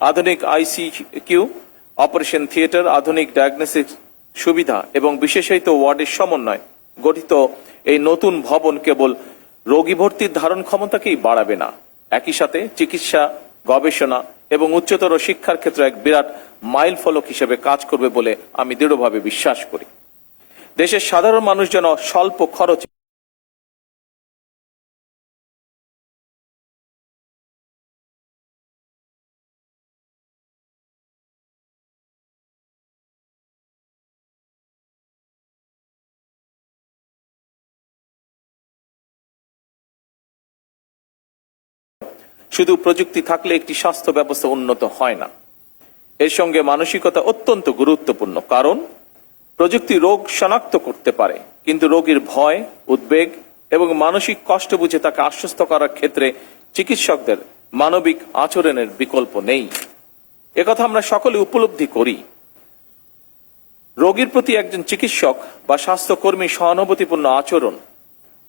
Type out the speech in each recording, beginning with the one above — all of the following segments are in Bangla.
আধুনিক আইসিকিউ, অপারেশন থিয়েটার, আধুনিক ডায়াগনস্টিক সুবিধা এবং বিশেষায়িত ওয়ার্ডের সমন্বয় গঠিত এই নতুন ভবন কেবল রোগী ভর্তির ধারণ ক্ষমতাকেই বাড়াবে না, একই সাথে চিকিৎসা, গবেষণা এবং উচ্চতর শিক্ষার ক্ষেত্রে এক বিরাট মাইল ফলক হিসেবে কাজ করবে বলে আমি দৃঢ়ভাবে বিশ্বাস করি। দেশের সাধারণ মানুষ যেন স্বল্প খরচে শুধু প্রযুক্তি থাকলে একটি স্বাস্থ্য ব্যবস্থা উন্নত হয় না। এর সঙ্গে মানসিকতা অত্যন্ত গুরুত্বপূর্ণ, কারণ প্রযুক্তি রোগ শনাক্ত করতে পারে, কিন্তু রোগীর ভয়, উদ্বেগ এবং মানসিক কষ্ট বুঝে তাকে আশ্বস্ত করার ক্ষেত্রে চিকিৎসকদের মানবিক আচরণের বিকল্প নেই। একথা আমরা সকলে উপলব্ধি করি। রোগীর প্রতি একজন চিকিৎসক বা স্বাস্থ্যকর্মী সহানুভূতিপূর্ণ আচরণ,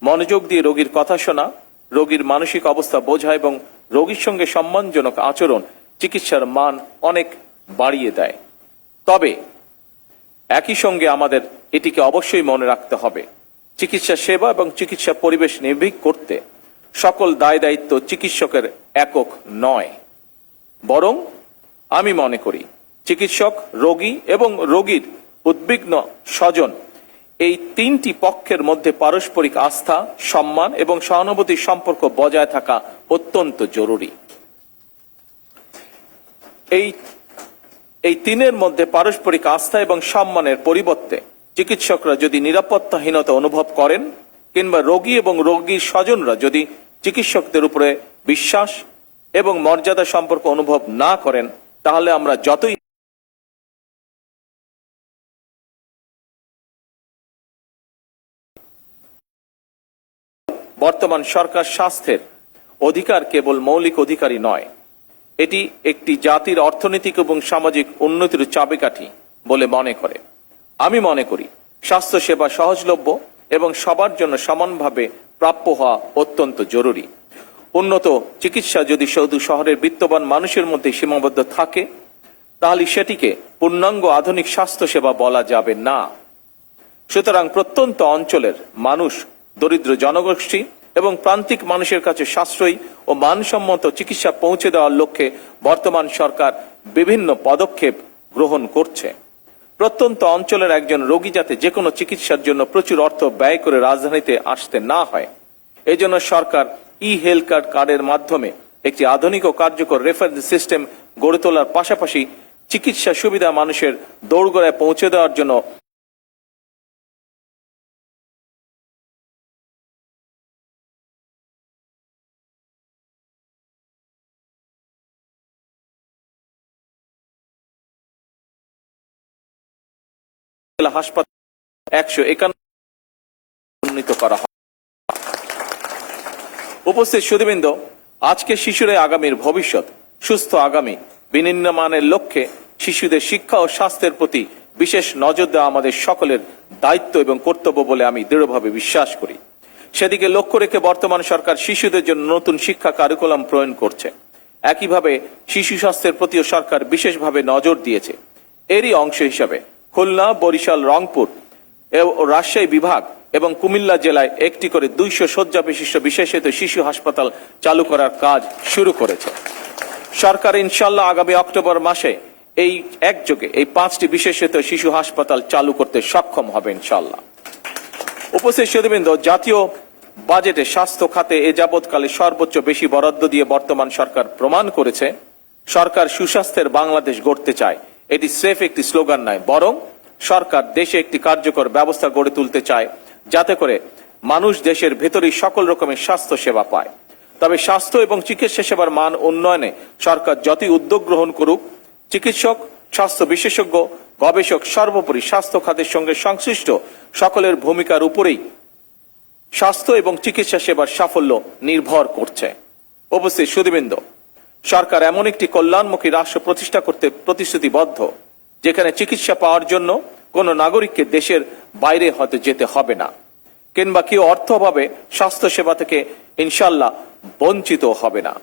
মনোযোগ দিয়ে রোগীর কথা শোনা, রোগীর মানসিক অবস্থা বোঝা এবং রোগীর সঙ্গে সম্মানজনক আচরণ চিকিৎসার মান অনেক বাড়িয়ে দেয়। তবে একই সঙ্গে আমাদের এটিকে অবশ্যই মনে রাখতে হবে, চিকিৎসা সেবা এবং চিকিৎসা পরিবেশ নির্ভীক করতে সকল দায় দায়িত্ব চিকিৎসকের একক নয়, বরং আমি মনে করি চিকিৎসক, রোগী এবং রোগীর উদ্বিগ্ন স্বজন, এই তিনটি পক্ষের মধ্যে পারস্পরিক আস্থা, সম্মান এবং সহানুভূতির সম্পর্ক বজায় থাকা অত্যন্ত জরুরি। এই তিনের মধ্যে পারস্পরিক আস্থা এবং সম্মানের পরিবর্তে চিকিৎসকরা যদি নিরাপত্তাহীনতা অনুভব করেন কিংবা রোগী এবং রোগীর স্বজনরা যদি চিকিৎসকদের উপরে বিশ্বাস এবং মর্যাদা সম্পর্ক অনুভব না করেন, তাহলে আমরা যতই বর্তমান সরকার স্বাস্থ্যের অধিকার কেবল মৌলিক অধিকারই নয়, এটি একটি জাতির অর্থনৈতিক এবং সামাজিক উন্নতির চাবিকাঠি বলে মনে করে। আমি মনে করি স্বাস্থ্যসেবা সহজলভ্য এবং সবার জন্য সমানভাবে প্রাপ্য হওয়া অত্যন্ত জরুরি। উন্নত চিকিৎসা যদি শুধু শহরের বিত্তবান মানুষের মধ্যে সীমাবদ্ধ থাকে, তাহলে সেটিকে পূর্ণাঙ্গ আধুনিক স্বাস্থ্যসেবা বলা যাবে না। সুতরাং প্রত্যন্ত অঞ্চলের মানুষ, দরিদ্র জনগোষ্ঠী এবং প্রান্তিক মানুষের কাছে সাশ্রয়ী ও মানসম্মত চিকিৎসা পৌঁছে দেওয়ার লক্ষ্যে বর্তমান সরকার বিভিন্ন পদক্ষেপ গ্রহণ করছে। প্রত্যন্ত অঞ্চলের একজন রোগী যাতে যে কোনো চিকিৎসার জন্য প্রচুর অর্থ ব্যয় করে রাজধানীতে আসতে না হয়, এজন্য সরকার হেলথ কার্ডের মাধ্যমে একটি আধুনিক ও কার্যকর রেফারেন্স সিস্টেম গড়ে তোলার পাশাপাশি চিকিৎসা সুবিধা মানুষের দোরগোড়ায় পৌঁছে দেওয়ার জন্য হাসপাতাল 151 উন্নীত করা হয়। উপস্থিত সুধীবৃন্দ, আজকে শিশুরাই আগামীর ভবিষ্যৎ। সুস্থ আগামী বিনির্মাণের লক্ষ্যে শিশুদের শিক্ষা ও স্বাস্থ্যের প্রতি বিশেষ নজর দেওয়া আমাদের সকলের দায়িত্ব এবং কর্তব্য বলে আমি দৃঢ়ভাবে বিশ্বাস করি। সেদিকে লক্ষ্য রেখে বর্তমান সরকার শিশুদের জন্য নতুন শিক্ষা কারিকুলাম প্রণয়ন করছে। একইভাবে শিশু স্বাস্থ্যের প্রতিও সরকার বিশেষভাবে নজর দিয়েছে। এরই অংশ হিসাবে খুলনা, বরিশাল, রংপুর ও রাজশাহী বিভাগ এবং কুমিল্লা জেলায় একটি করে 200 শয্যা বিশিষ্ট বিশেষায়িত শিশু হাসপাতাল চালু করার কাজ শুরু করেছে। সরকার ইনশাল্লাহ আগামী অক্টোবর মাসে এই একযোগে এই 5টি বিশেষায়িত শিশু হাসপাতাল চালু করতে সক্ষম হবে ইনশাল্লাহ। উপস্থিত সুধীবৃন্দ, জাতীয় বাজেটে স্বাস্থ্য খাতে এ যাবৎকালে সর্বোচ্চ বেশি বরাদ্দ দিয়ে বর্তমান সরকার প্রমাণ করেছে সরকার সুস্বাস্থ্যের বাংলাদেশ গড়তে চায়। এটি স্রেফ একটি স্লোগান নয়, বরং সরকার দেশে একটি কার্যকর ব্যবস্থা গড়ে তুলতে চায়, যাতে করে মানুষ দেশের ভেতরেই সকল রকমের স্বাস্থ্য সেবা পায়। তবে স্বাস্থ্য এবং চিকিৎসা সেবার মান উন্নয়নে সরকার যতই উদ্যোগ গ্রহণ করুক, চিকিৎসক, স্বাস্থ্য বিশেষজ্ঞ, গবেষক, সর্বোপরি স্বাস্থ্য খাতের সঙ্গে সংশ্লিষ্ট সকলের ভূমিকার উপরেই স্বাস্থ্য এবং চিকিৎসা সেবার সাফল্য নির্ভর করছে। উপস্থিত সুধীবৃন্দ, সরকার এমন একটি কল্যাণমুখী রাষ্ট্র প্রতিষ্ঠা করতে প্রতিশ্রুতিবদ্ধ, যেখানে চিকিৎসা পাওয়ার জন্য কোনো নাগরিককে দেশের বাইরে হয়তো যেতে হবে না, কিংবা কেউ অর্থ অভাবে স্বাস্থ্য সেবা থেকে ইনশাল্লাহ বঞ্চিত হবে না।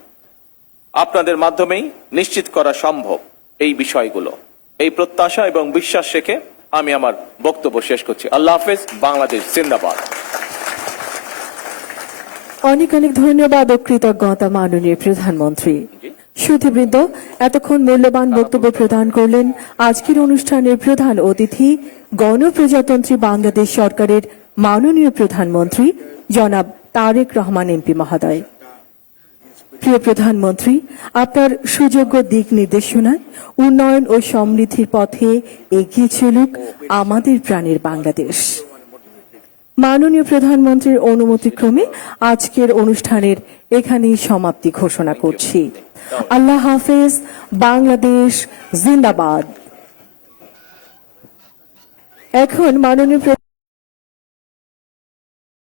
আপনাদের মাধ্যমেই নিশ্চিত করা সম্ভব এই বিষয়গুলো। এই প্রত্যাশা এবং বিশ্বাস রেখে আমি আমার বক্তব্য শেষ করছি। আল্লাহ হাফেজ। বাংলাদেশ জিন্দাবাদ। অনেক অনেক ধন্যবাদ ও কৃতজ্ঞতা মাননীয় প্রধানমন্ত্রী। সুধীবৃন্দ, এতক্ষণ মূল্যবান বক্তব্য প্রদান করলেন আজকের অনুষ্ঠানের প্রধান অতিথি গণপ্রজাতন্ত্রী বাংলাদেশ সরকারের মাননীয় প্রধানমন্ত্রী জনাব তারেক রহমান এমপি মহোদয়। প্রিয় প্রধানমন্ত্রী, আপনার সুযোগ্য দিক নির্দেশনায় উন্নয়ন ও সমৃদ্ধির পথে এগিয়ে চলুক আমাদের প্রাণের বাংলাদেশ। মাননীয় প্রধানমন্ত্রীর অনুমতিক্রমে আজকের অনুষ্ঠানের এখানেই সমাপ্তি ঘোষণা করছি। আল্লাহ হাফেজ। বাংলাদেশ জিন্দাবাদ। এখন মাননীয়